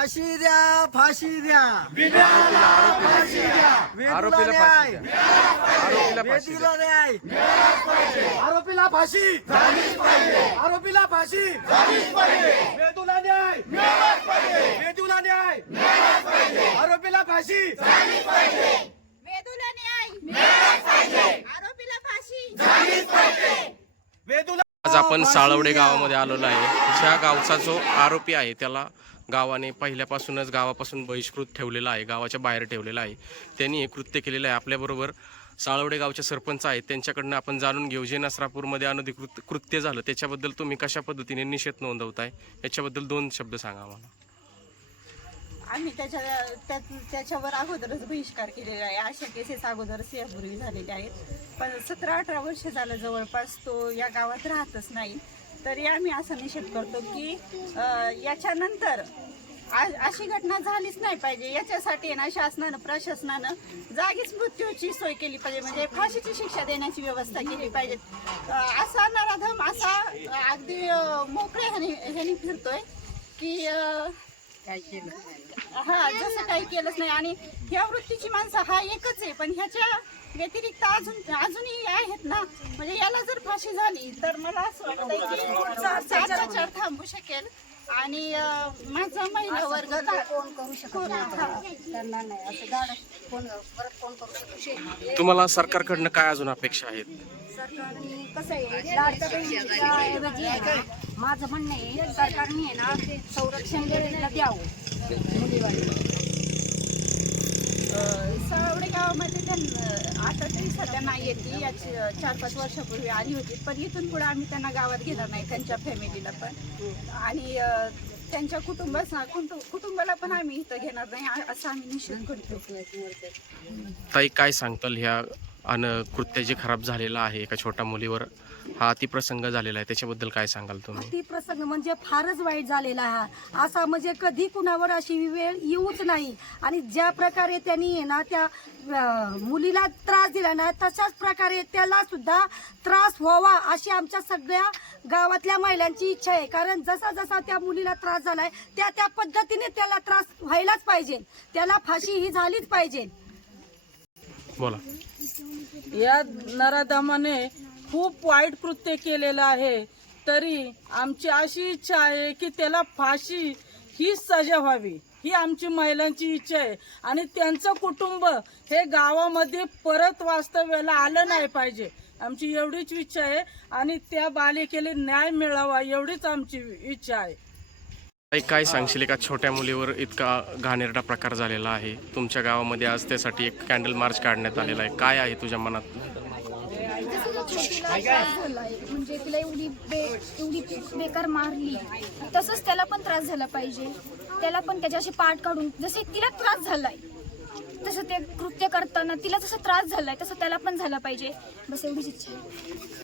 फाशी द्या, फाशी द्या, आरोपीला फाशी द्या. आरोपीला फाशी द्या. वेदूला न्याय, आरोपीला फाशी झालीच पाहिजे. आरोपीला फाशी झालीच पाहिजे. वेदूला न्याय मिळालाच पाहिजे. वेदूला न्याय मिळालाच पाहिजे. आरोपीला फाशी झालीच पाहिजे. वेदूला न्याय मिळालाच पाहिजे. आरोपीला फाशी झालीच पाहिजे. वेदूला आज आपण साळवडे गावामध्ये आलेलो आहे. ज्या गावचा जो आरोपी आहे त्याला गावाने पहिल्यापासूनच गावापासून बहिष्कृत ठेवलेला आहे, गावाच्या बाहेर ठेवलेला आहे. त्यांनी हे कृत्य केलेलं आहे. आपल्याबरोबर साळवडे गावचे सरपंच आहेत, त्यांच्याकडनं आपण जाणून घेऊ जे नसरापूरमध्ये अनधिकृत कृत्य झालं त्याच्याबद्दल तुम्ही कशा पद्धतीने निषेध नोंदवताय याच्याबद्दल 2 शब्द सांगा आम्हाला. आम्ही त्याच्यावर अगोदरच बहिष्कार केलेला आहे. अशा केसेस अगोदरच यापूर्वी झालेल्या आहेत, पण 17-18 वर्ष झालं जवळपास तो या गावात राहतच नाही. तरी आम्ही असा निषेध करतो की याच्यानंतर अशी घटना झालीच नाही पाहिजे. याच्यासाठी ना शासनानं प्रशासनानं जागीच मृत्यूची सोय केली पाहिजे, म्हणजे फाशीची शिक्षा देण्याची व्यवस्था केली पाहिजे. असा नराधम असा अगदी मोकळे ह्यानी फिरतोय की हा जसं काही केलंच नाही. आणि ह्या वृत्तीची माणसं हा एकच आहे, पण ह्याच्या व्यतिरिक्त अजूनही आहेत ना. म्हणजे याला जर फाशी झाली तर मला असं वाटतंय की अत्याचार थांबू शकेल आणि माझा महिला वर्ग कोण करू शकत त्यांना नाही असं धाडस कोण परत कोण करू शकू शकत. तुम्हाला सरकारकडनं काय अजून अपेक्षा आहेत? सरकारने कसं आहे लाडक्या बहिणीच्या ऐवजी आहे ना, माझं म्हणणं आहे सरकारने आहे ना संरक्षण लेडीजला द्यावं मुलीवाली. सावडे गावामध्ये त्यांना आता तरी सध्या नाही येते. याची 4-5 वर्षापूर्वी आली होती, पण इथून पुढे आम्ही त्यांना गावात घेणार नाही, त्यांच्या फॅमिलीला पण आणि त्यांच्या कुटुंबाला पण आम्ही इथं घेणार नाही असं आम्ही निषेध करतो. ताई काय सांगताल ह्या कृत्य जे खराब झालेलं आहे एका छोट्या मुलीवर, हा अतिप्रसंग झालेला आहे, त्याच्याबद्दल काय सांगाल तुम्ही? अतिप्रसंग म्हणजे फारच वाईट झालेला हा. असा म्हणजे कधी कुणावर अशी वेळ येऊच नाही. आणि ज्या प्रकारे त्यांनी आहे ना त्या मुलीला त्रास दिला ना, तशाच प्रकारे त्याला सुद्धा त्रास व्हावा अशी आमच्या सगळ्या गावातल्या महिलांची इच्छा आहे. कारण जसा जसा त्या मुलीला त्रास झालाय त्या पद्धतीने त्याला त्रास व्हायलाच पाहिजे. त्याला फाशी ही झालीच पाहिजे. बोला. या नराधमाने खूप वाईट कृत्य केलेलं आहे, तरी आमची अशी इच्छा आहे की त्याला फाशी ही सजा व्हावी, ही आमची महिलांची इच्छा आहे. आणि त्यांचं कुटुंब हे गावामध्ये परत वास्तव्याला आलं नाही पाहिजे, आमची एवढीच इच्छा आहे. आणि त्या बालिकेला न्याय मिळावा एवढीच आमची इच्छा आहे. काय सांगशील एका छोट्या मुलीवर इतका घाणेरडा प्रकार झालेला आहे तुमच्या गावामध्ये, आज त्यासाठी एक कॅन्डल मार्च काढण्यात आलेला आहे, काय आहे तुझ्या मनात? म्हणजे तिला एवढी बेकार मारली, तसंच त्याला पण त्रास झाला पाहिजे. त्याला पण त्याच्याशी पाठ काढून जसे तिला त्रास झालाय तसं ते कृत्य करताना तिला जसं त्रास झालाय तसं त्याला पण झाला पाहिजे. बस एवढीच इच्छा आहे.